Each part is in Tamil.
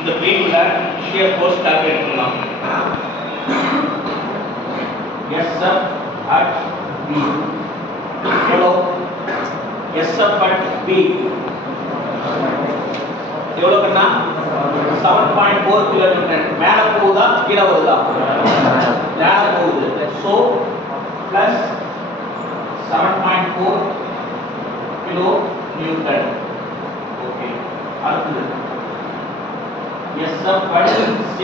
இந்த பீம்ல ஷியர் ஃபோர்ஸ் கால்குலேட் பண்ணலாம். SF at B எவ்வளோ? SF at B எவ்வளோ கண்ணா? 7.4 கிலோமீட்டர். மேல போகுதா கீழே வருதா? மேல போகுது. So plus 7.4 kilo Newton. Okay, அடுத்தது SF at C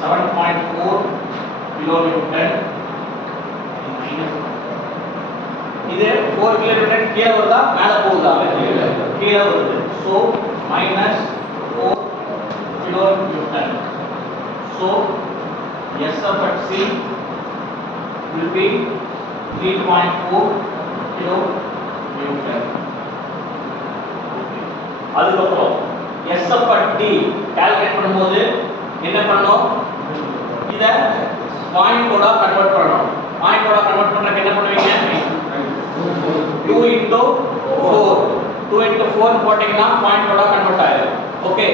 7.4 kilo Newton. இது 4 கிலோமீட்டர் கீழே வருதா மேல போகுதா? கீழே வருது. So minus 4 kilo Newton. So SF at C will be 3.4 kilo Newton. அதுக்கப்புறம் SF at D கால்குலேட் பண்ணும்போது என்ன பண்ணணும்? இத பாயிண்ட் கோடா கன்வர்ட் பண்ணணும். பாயிண்ட் கோடா கன்வர்ட் பண்றதுக்கு என்ன பண்ணுவீங்க? 2 into 4 2 into 4 போட்டீங்கன்னா பாயிண்ட் கோடா கன்வர்ட் ஆயிடும். Okay,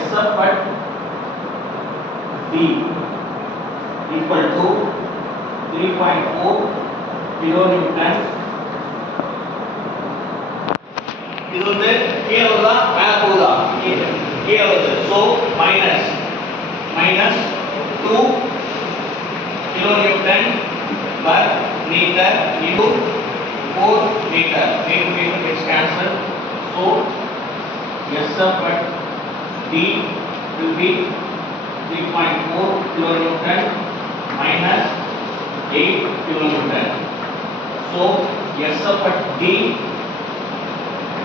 SF at D equal to 3.4 kilo Newton. இது வந்து கீழே வருதா மேல போகுதா? கீழே வருது. So minus 2 kilo Newton per meter into 4 meter. Meter gets cancelled. So SF at D will be 3.4 kilo Newton minus 8 kilo Newton. So SF at D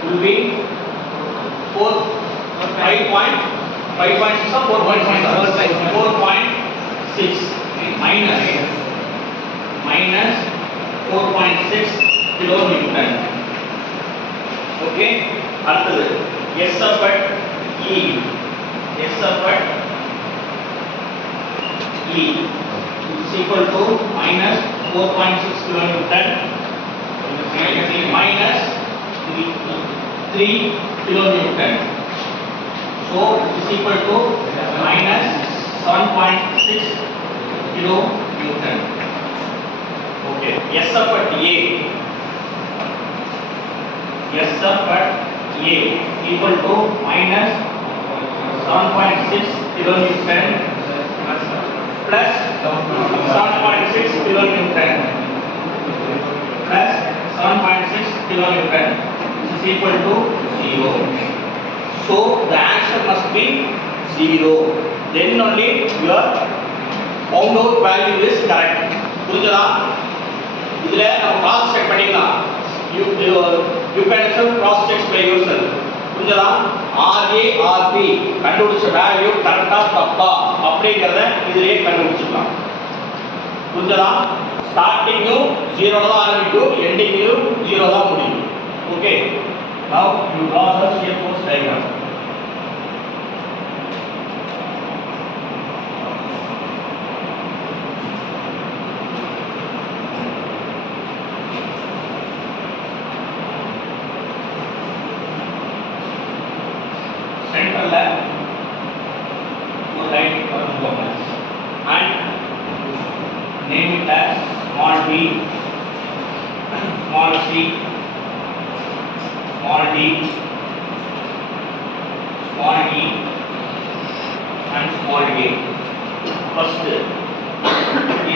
will be 5.6 or 4.6 minus 4.6 kilo Newton. Okay, அடுத்தது SF at E. SF at E is equal to minus 4.6 kilo Newton minus 3 kilo Newton. So it is equal to minus 7.6 kilo Newton. Okay, SF at A. SF at A equal to minus 7.6 kilo Newton plus 7.6 kilo Newton plus 7.6 kilo Newton is equal to 0. So the answer must be 0. Then only your found out value is correct. புரியுதா? இதுல நம்ம cross check பண்ணிக்கலாம். You can also cross check by yourself. புரியுதா? RA RB கண்டுபிடிச்ச வேல்யூ கரெக்ட்டா தப்பா அப்படிங்கறத இதிலே கண்டுபிடிச்சிடலாம். புரியுதா? ஸ்டார்டிங்கும் 0 ல தான் ஆரம்பிக்கும், எண்டிங்கும் 0 தான் முடியும். Okay, now you draw the shear force diagram. Center ல ஒரு line வரைஞ்சுக்கோங்க and name it as small b, small c, small d, small e and small a. First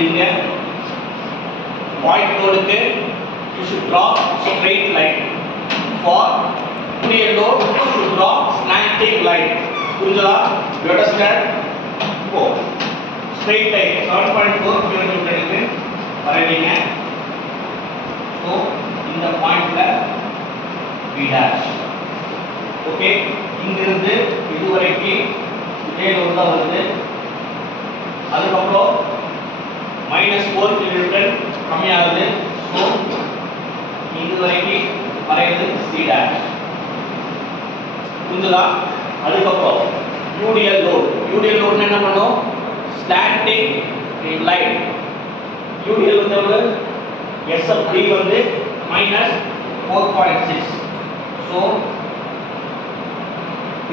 இங்க point loadக்கு you should draw straight line. For clear load you should draw slanting line. புரியுதா? You understand? இப்போ straight line 7.4 kN க்கு வரைவீங்க. So இந்த பாயிண்ட்ல B dash. ஓகே, இங்க இருந்து இதுவரைக்கும் இதே லோட் தான் வருது. அதுக்கப்புறம் -4 kN கம்மியாகுது. ஸோ இதுவரைக்கும் வரைகிறது C dash. புரியுதா? அதுக்கப்புறம் UDL லோட் என்ன பண்ணும்? Slanting line. UDL வந்து எவ்வளவு? SF3 வந்து -4.6. ஸோ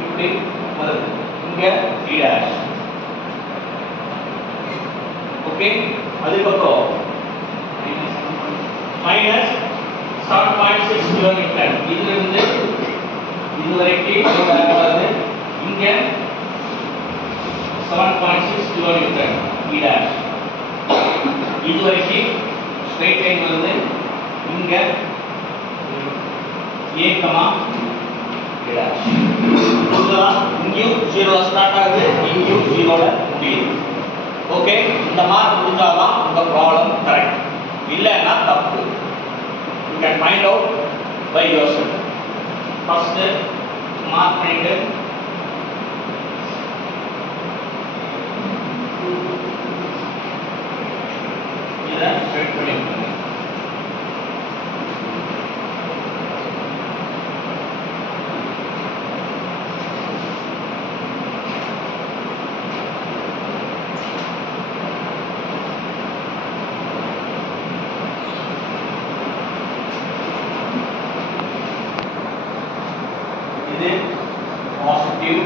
இப்படி இங்க d dash. ஓகே, அதுக்கப்புறம் minus 7.6 kN. இதிலிருந்து இதுவரைக்கும் வருது. இங்க 7.6 kN d dash. இதுவரைக்கும் ஸ்ட்ரைட் லைன் வருது. இங்க a d dash. இங்கேயும் 0 ஸ்டார்ட் ஆகுது, இங்கேயும் 0 ல முடியுது. ஓகே, இந்த மார்க் முடிஞ்சாதான் உங்க ப்ராப்ளம் கரெக்ட், இல்லைன்னா தப்பு. You can find out by yourself. First mark பண்ணிட்டு இதை ஸ்ட்ரைட் பண்ணிக்கோங்க. இது பாசிட்டிவ்,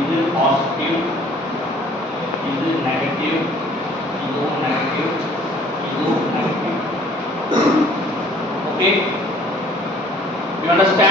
இது பாசிட்டிவ், இது நெகட்டிவ், இதுவும் நெகட்டிவ், இதுவும் நெகட்டிவ். Okay, you understand?